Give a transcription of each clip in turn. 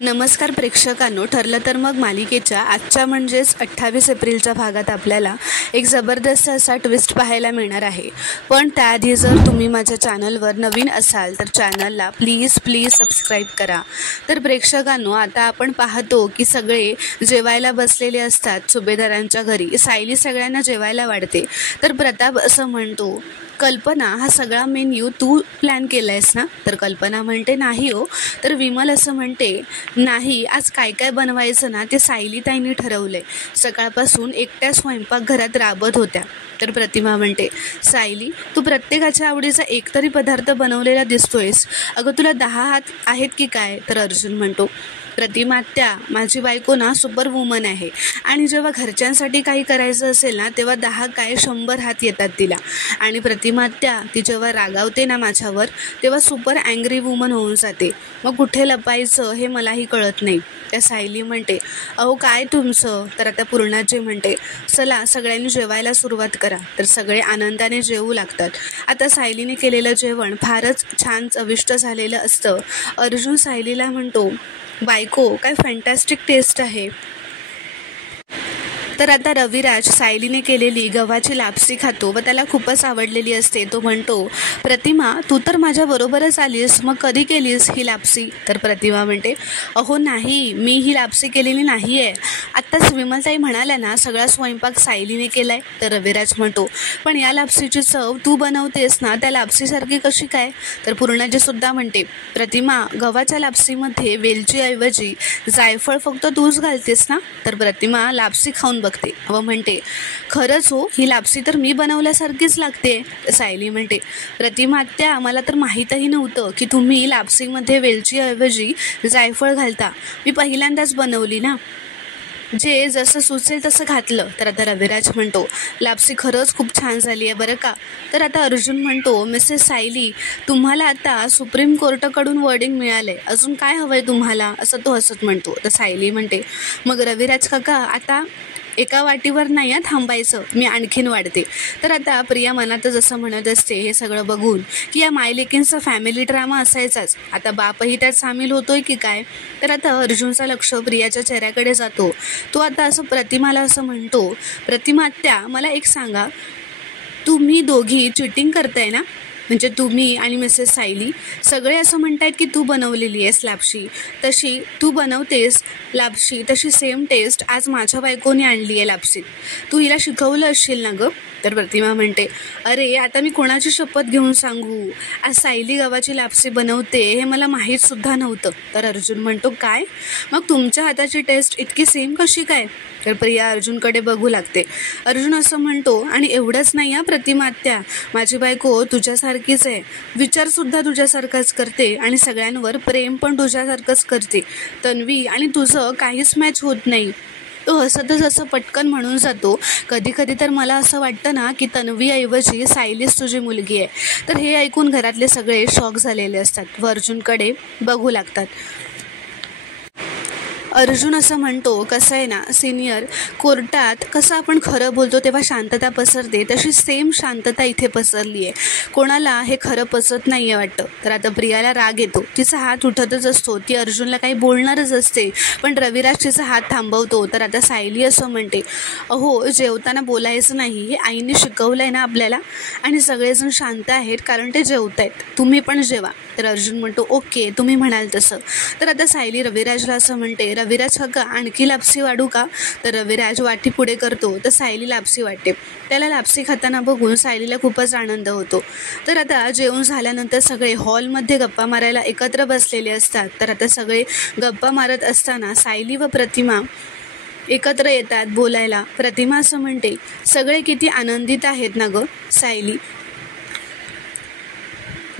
नमस्कार प्रेक्षकांनो, ठरलं तर मग मालिकेच्या आजच्या म्हणजेच 28 एप्रिलच्या भागात आपल्याला एक जबरदस्त असा ट्विस्ट पाहायला मिळणार आहे. पण त्याआधी जर तुम्ही माझ्या चॅनलवर नवीन असाल तर चॅनलला प्लीज सबस्क्राईब करा. तर प्रेक्षकांनो, आता आपण पाहतो की सगळे जेवायला बसलेले असतात सुभेदारांच्या घरी. सायली सगळ्यांना जेवायला वाढते. तर प्रताप असं म्हणतो, कल्पना, हा सगळा मेन्यू तू प्लॅन केला आहेस ना? तर कल्पना म्हणते, नाही हो. तर विमल असं म्हणते, नाही, आज काय काय बनवायचं ना ते सायलीताईंनी ठरवलंय. सकाळपासून एकट्या स्वयंपाकघरात राबत होत्या. तर प्रतिमा म्हणते, सायली, तू प्रत्येकाच्या आवडीचा एकतरी पदार्थ बनवलेला दिसतोयस. अगं, तुला 10 हात आहेत की काय? तर अर्जुन म्हणतो, प्रतिमा त्या माझी बायको ना सुपर वुमन आहे आणि जेव्हा घरच्यांसाठी काही करायचं असेल ना तेव्हा 10 काय 100 हात येतात तिला. आणि प्रतिमा त्या ती जेव्हा रागावते ना माझ्यावर तेव्हा सुपर अँग्री वुमन होऊन जाते. मग कुठे लपायचं हे मलाही कळत नाही. त्या सायली म्हणते, अहो काय तुमचं? तर आता पूर्णाजी म्हणते, चला सगळ्यांनी जेवायला सुरुवात करा. तर सगळे आनंदाने जेवू लागतात. आता सायलीने केलेलं जेवण फारच छान चविष्ट झालेलं असतं. अर्जुन सायलीला म्हणतो, बायको, काय फॅन्टॅस्टिक टेस्ट आहे. तर आता रविराज सायलीने केलेली गव्हाची लापसी खातो व त्याला खूपच आवडलेली असते. तो म्हणतो, प्रतिमा, तू तर माझ्याबरोबरच आलीस, मग कधी केलीस ही लापसी? तर प्रतिमा म्हणते, अहो नाही, मी ही लापसी केलेली नाही आहे. आत्ताच विमलताई म्हणाल्या ना सगळा स्वयंपाक सायलीने केलाय. तर रविराज म्हणतो, पण या लापसीची चव तू बनवतेस ना, त्या लापसीसारखी कशी काय? तर पूर्णाजीसुद्धा म्हणते, प्रतिमा, गव्हाच्या लापसीमध्ये वेलचीऐवजी जायफळ फक्त तूच घालतेस ना? तर प्रतिमा लापसी खाऊन बघते व म्हणते, खरंच हो, ही लापसी तर मी बनवल्यासारखीच लागते. सायली म्हणते, प्रतिमा त्या मला तर माहीतही नव्हतं की तुम्ही लापसीमध्ये वेलचीऐवजी जायफळ घालता. मी पहिल्यांदाच बनवली ना, जे जसं सुचेल तसं घातलं. तर आता रविराज म्हणतो, लापसी खरंच खूप छान झाली आहे बरं का. तर आता अर्जुन म्हणतो, मिसेस सायली, तुम्हाला आता सुप्रीम कोर्टाकडून वर्डिंग मिळालंय, अजून काय हवंय तुम्हाला? असं तो हसत म्हणतो. तर सायली म्हणते, मग रविराज काका, आता एका वाटीवर नाही थांबायचं, मी आणखीन वाढते. तर आता प्रिया मनातच असं म्हणत असते हे सगळं बघून की या मायलेकींचा फॅमिली ड्रामा असायचाच. आता बापही त्यात सामील होतोय की काय? तर आता अर्जुनचं लक्ष प्रियाच्या चेहऱ्याकडे जातो. तो आता असं प्रतिमाला असं म्हणतो, प्रतिमा त्या मला एक सांगा, तुम्ही दोघी चिटिंग करताय ना? म्हणजे तुम्ही आणि मिसेस सायली सगळे असं म्हणतायत की तू बनवलेली आहेस लापशी, तशी तू बनवतेस लापशी, तशी सेम टेस्ट आज माझ्या बायकोने आणली आहे लापशीत. तू हिला शिकवलं असशील ना गं? तर प्रतिमा म्हणते, अरे आता मी कोणाची शपथ घेऊन सांगू, आज सायली गव्हाची लापसी बनवते हे मला माहीतसुद्धा नव्हतं. तर अर्जुन म्हणतो, काय मग तुमच्या हाताची टेस्ट इतकी सेम कशी काय? तर प्रिया अर्जुनकडे बघू लागते. अर्जुन असं म्हणतो, आणि एवढंच नाही प्रतिमा त्या माझी बायको तुझ्यासारखीच आहे, विचारसुद्धा तुझ्यासारखाच करते आणि सगळ्यांवर प्रेम पण तुझ्यासारखंच करते. तन्वी आणि तुझं काहीच मॅच होत नाही. तो हसतच असं पटकन म्हणून जातो, कधी कधी तर मला असं वाटतं ना की तन्वीऐवजी सायलीच तुझी मुलगी आहे. तर हे ऐकून घरातले सगळे शॉक झालेले असतात व अर्जुनकडे बघू लागतात. अर्जुन असं म्हणतो, कसं आहे ना सिनियर, कोर्टात कसं आपण खरं बोलतो तेव्हा शांतता पसरते, तशी सेम शांतता इथे पसरली आहे. कोणाला हे खरं पचत नाही आहे वाटतं. तर आता प्रियाला राग येतो, तिचा हात उठतच असतो, ती अर्जुनला काही बोलणारच असते, पण रविराज तिचा हात थांबवतो. तर आता सायली असं म्हणते, अहो जेवताना बोलायचं नाही, हे आईने शिकवलं आहे ना आपल्याला, आणि सगळेजण शांत आहेत कारण ते जेवत आहेत, तुम्ही पण जेवा. तर अर्जुन म्हणतो, ओके, तुम्ही म्हणाल तसं. तर आता सायली रविराजला असं म्हणते, रविराज काका आणखी लापसी वाढू का? तर रविराज वाटी पुढे करतो तर सायली लापसी वाटते. त्याला लापसी खाताना बघून सायलीला खूपच आनंद होतो. तर आता जेवण झाल्यानंतर सगळे हॉलमध्ये गप्पा मारायला एकत्र बसलेले असतात. तर आता सगळे गप्पा मारत असताना सायली व प्रतिमा एकत्र येतात बोलायला. प्रतिमा असं म्हणते, सगळे किती आनंदित आहेत ना गं सायली,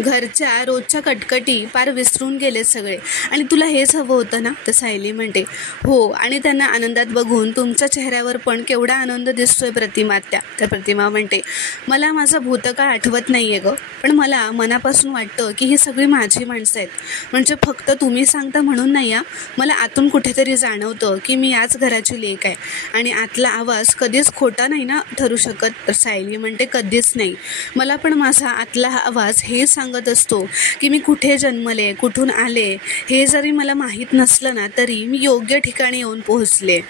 घरच्या रोजच्या कटकटी पार विसरून गेलेत सगळे, आणि तुला हेच हवं होतं ना? तर सायली म्हणते, हो, आणि त्यांना आनंदात बघून तुमच्या चेहऱ्यावर पण केवढा आनंद दिसतोय प्रतिमा त्या. तर प्रतिमा म्हणते, मला माझा भूतकाळ आठवत नाही आहे गं, पण मला मनापासून वाटतं की ही सगळी माझी माणसं आहेत. म्हणजे फक्त तुम्ही सांगता म्हणून नाही, मला आतून कुठेतरी जाणवतं की मी याच घराची लेक आहे, आणि आतला आवाज कधीच खोटा नाही ना ठरू शकत. तर सायली म्हणते, कधीच नाही, मला पण माझा आतला आवाज हे सांगत असतो की मी कुठे जन्मले, कुठून आले हे जरी मला माहीत नसलं ना तरी मी योग्य ठिकाणी येऊन पोहोचले.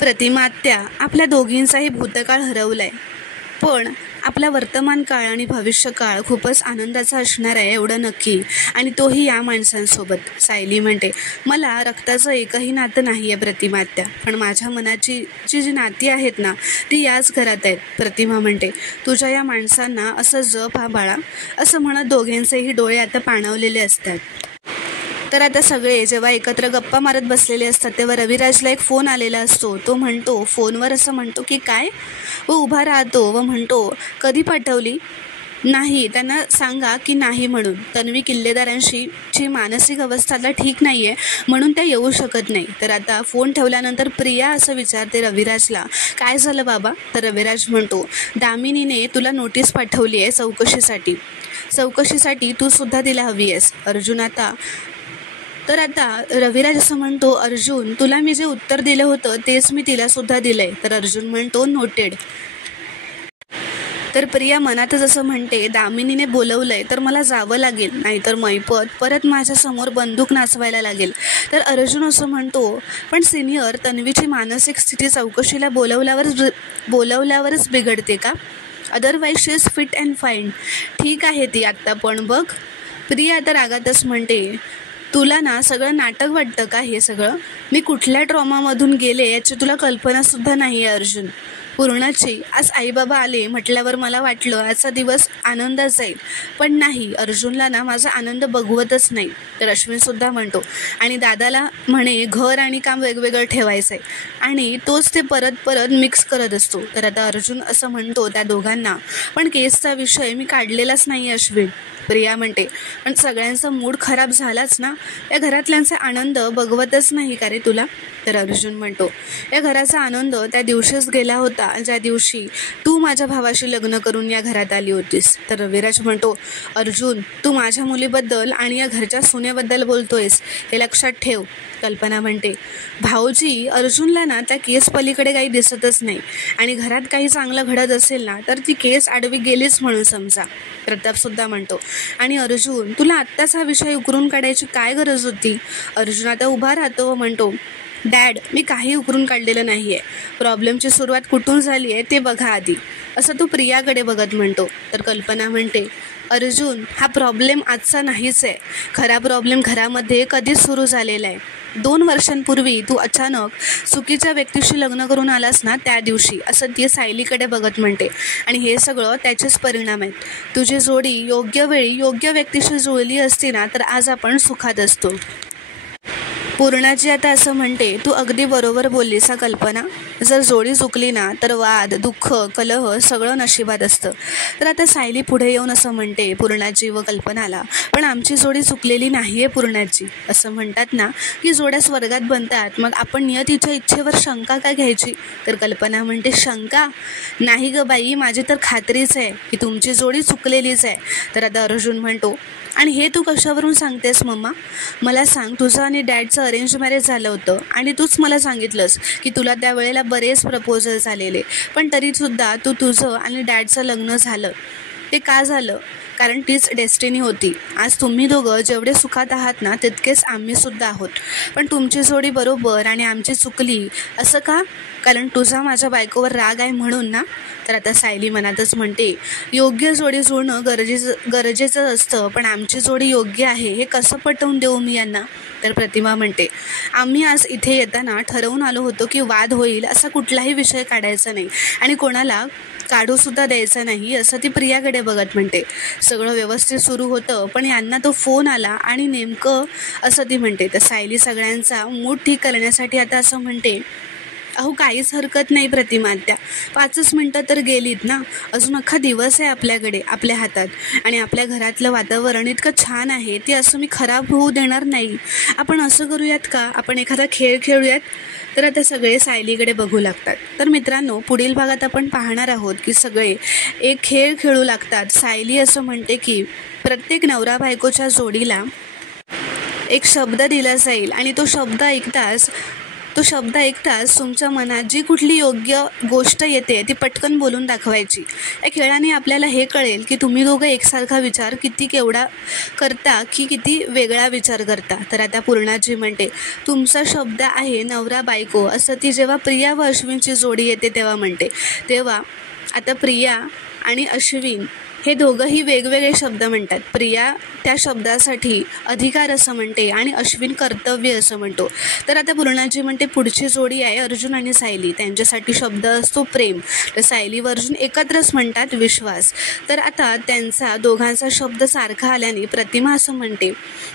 प्रतिमा आत्या आपल्या दोघींचाही भूतकाळ हरवलाय, पण आपला वर्तमान काळ आणि भविष्यकाळ खूपच आनंदाचा असणार आहे एवढं नक्की, आणि तोही या माणसांसोबत. सायली म्हणते, मला रक्ताचं एकही नातं नाही आहे प्रतिमा आत्या, पण माझ्या मनाची जी नाती आहेत ना ती याच घरात आहेत. प्रतिमा म्हणते, तुझ्या या माणसांना असं जप हा बाळा, असं म्हणत दोघांचेही डोळे आता पाणावलेले असतात. तर आता सगळे जेव्हा एकत्र गप्पा मारत बसलेले असतात तेव्हा रविराजला एक फोन आलेला असतो. तो म्हणतो, फोनवर असं म्हणतो की काय, व उभा राहतो व म्हणतो, कधी पाठवली? नाही, त्यांना सांगा की नाही म्हणून. तन्वी किल्लेदारांची मानसिक अवस्था आता ठीक नाही आहे म्हणून त्या येऊ शकत नाही. तर आता फोन ठेवल्यानंतर प्रिया असं विचारते रविराजला, काय झालं बाबा? तर रविराज म्हणतो, दामिनीने तुला नोटीस पाठवली आहे चौकशीसाठी तू सुद्धा तिला हवी आहेस. अर्जुन आता रविराज असं म्हणतो, अर्जुन तुला मी जे उत्तर दिलं होतं तेच मी तिला सुद्धा दिलंय. तर अर्जुन म्हणतो, नोटेड. तर प्रिया मनातच असं म्हणते, दामिनीने बोलवलंय तर मला जावं लागेल, नाहीतर मैपत परत माझ्यासमोर बंदूक नाचवायला लागेल. तर अर्जुन असं म्हणतो, पण सिनियर, तन्वीची मानसिक स्थिती चौकशीला बोलवल्यावरच बिघडते का? Otherwise she is fit and fine. ठीक आहे ती आत्ता, पण बघ. प्रिया आता रागातच म्हणते, तुला ना सगळं नाटक वाटतं का हे सगळं? मी कुठल्या ट्रॉमामधून गेले याची तुला कल्पनासुद्धा नाही आहे अर्जुन. पूर्णाची आज आईबाबा आले म्हटल्यावर मला वाटलं आजचा दिवस आनंदात जाईल, पण नाही, अर्जुनला ना माझा आनंद बघवतच नाही. तर अश्विनसुद्धा म्हणतो, आणि दादाला म्हणे घर आणि काम वेगवेगळं ठेवायचं आहे आणि तोच ते परत मिक्स करत असतो. तर आता अर्जुन असं म्हणतो त्या दोघांना, पण केसचा विषय मी काढलेलाच नाही अश्विन. प्रिया म्हणते, पण सगळ्यांचा मूड खराब झालाच ना, या घरातल्यांचा आनंद बघवतच नाही का रे तुला? तर अर्जुन म्हणतो, या घराचा आनंद त्या दिवशीच गेला होता ज्या दिवशी तू माझ्या भावाशी लग्न करून या घरात आली होतीस. तर रविराज म्हणतो, अर्जुन तू माझ्या मुलीबद्दल आणि या घरच्या सुनेबद्दल बोलतोयस हे लक्षात ठेव. कल्पना म्हणते, भाऊजी, अर्जुनला ना त्या केस पलीकडे काही दिसतच नाही आणि घरात काही चांगलं घडत असेल ना तर ती केस आडवी गेलीच म्हणून समजा. प्रतापसुद्धा म्हणतो, आणि अर्जुन तुला आत्ताच हा विषय उकरून काढायची काय गरज होती? अर्जुन आता उभा राहतो व म्हणतो, डॅड, मी काही उकरून काढलेलं नाही आहे. प्रॉब्लेमची सुरुवात कुठून झाली आहे ते बघा आधी, असं तो प्रियाकडे बघत म्हणतो. तर कल्पना म्हणते, अर्जुन हा प्रॉब्लेम आजचा नाहीच आहे. खरा प्रॉब्लेम घरामध्ये कधीच सुरू झालेला आहे. 2 वर्षांपूर्वी तू अचानक चुकीच्या व्यक्तीशी लग्न करून आलास ना त्या दिवशी, असं ती सायलीकडे बघत म्हणते. आणि हे सगळं त्याचेच परिणाम आहेत. तुझी जोडी योग्य वेळी योग्य व्यक्तीशी जुळली असती ना तर आज आपण सुखात असतो. पूर्णाजी आता असं म्हणते, तू अगदी बरोबर बोललीस हा कल्पना. जर जोडी चुकली ना तर वाद, दुःख, कलह सगळं नशिबात असतं. तर आता सायली पुढे येऊन असं म्हणते पूर्णाजी व कल्पनाला, पण आमची जोडी चुकलेली नाही आहे पूर्णाजी. असं म्हणतात ना की जोड्या स्वर्गात बनतात, मग आपण नियतीच्या इच्छेवर शंका का घ्यायची? तर कल्पना म्हणते, शंका नाही ग बाई, माझी तर खात्रीच आहे की तुमची जोडी चुकलेलीच आहे. तर आता अर्जुन म्हणतो, आणि हे तू कशावरून सांगतेस मम्मा? मला सांग, तुझं आणि डॅडचं अरेंज मॅरेज झालं होतं आणि तूच मला सांगितलंस की तुला त्यावेळेला बरेच प्रपोजल झालेले, पण तरीसुद्धा तुझं आणि डॅडचं लग्न झालं. ते का झालं? कारण तीच डेस्टिनी होती. आज तुम्ही दोघं जेवढे सुखात आहात ना तितकेच आम्हीसुद्धा आहोत. पण तुमची जोडी बरोबर आणि आमची चुकली असं का? कारण तुझा माझ्या बायकोवर राग आहे म्हणून ना? तर आता सायली मनातच म्हणते, योग्य जोडी जुळणं गरजेचं असतं, पण आमची जोडी योग्य आहे हे कसं पटवून देऊ मी यांना? तर प्रतिमा म्हणते, आम्ही आज इथे येताना ठरवून आलो होतो की वाद होईल असा कुठलाही विषय काढायचा नाही आणि कोणाला काढूसुद्धा द्यायचा नाही, असं ती प्रियाकडे बघत म्हणते. सगळं व्यवस्थित सुरू होतं, पण यांना तो फोन आला आणि नेमकं असं ती म्हणते. तर सायली सगळ्यांचा मूड ठीक करण्यासाठी आता असं म्हणते, अहो काहीच हरकत नाही प्रतिमा आत्या, 5च मिनटं तर गेलीत ना, अजून अख्खा दिवस आहे आपल्याकडे, आपल्या हातात, आणि आपल्या घरातलं वातावरण इतकं छान आहे ते असं मी खराब होऊ देणार नाही. आपण असं करूयात का, आपण एखादा खेळ खेळूयात? तर आता सगळे सायलीकडे बघू लागतात. तर मित्रांनो, पुढील भागात आपण पाहणार आहोत की सगळे एक खेळ खेळू लागतात. सायली असं म्हणते की प्रत्येक नवरा बायकोच्या जोडीला एक शब्द दिला जाईल आणि तो शब्द ऐकताच तो शब्द ऐकताच तुमच्या मनात जी कुठली योग्य गोष्ट येते ती पटकन बोलून दाखवायची. या खेळाने आपल्याला हे कळेल की तुम्ही दोघं एकसारखा विचार किती केवढा करता की किती वेगळा विचार करता. तर आता पूर्णाजी म्हणते, तुमचा शब्द आहे नवरा बायको, असं ती जेव्हा प्रिया व अश्विनची जोडी येते तेव्हा म्हणते. तेव्हा आता प्रिया आणि अश्विन हे दोघंही वेगवेगळे शब्द म्हणतात. प्रिया त्या शब्दासाठी अधिकार असं म्हणते आणि अश्विन कर्तव्य असं म्हणतो. तर आता पूर्णाजी म्हणते, पुढची जोडी आहे अर्जुन आणि सायली, त्यांच्यासाठी शब्द असतो प्रेम. तर सायली व अर्जुन एकत्रच म्हणतात विश्वास. तर आता त्यांचा दोघांचा शब्द सारखा आल्याने प्रतिमा असं म्हणते,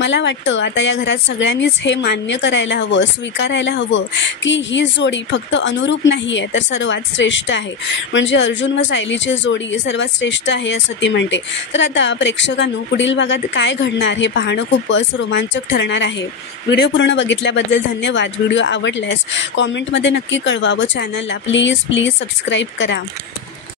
मला वाटतं आता या घरात सगळ्यांनीच हे मान्य करायला हवं, स्वीकारायला हवं की ही जोडी फक्त अनुरूप नाही आहे तर सर्वात श्रेष्ठ आहे. म्हणजे अर्जुन व सायलीची जोडी सर्वात श्रेष्ठ आहे असं ती म्हणते. तर आता प्रेक्षकांनो, पुढील भागात काय घडणार हे पाहणं खूपच रोमांचक ठरणार आहे. व्हिडिओ पूर्ण बघितल्याबद्दल धन्यवाद. व्हिडिओ आवडल्यास कॉमेंटमध्ये नक्की कळवा व चॅनलला प्लीज सबस्क्राईब करा.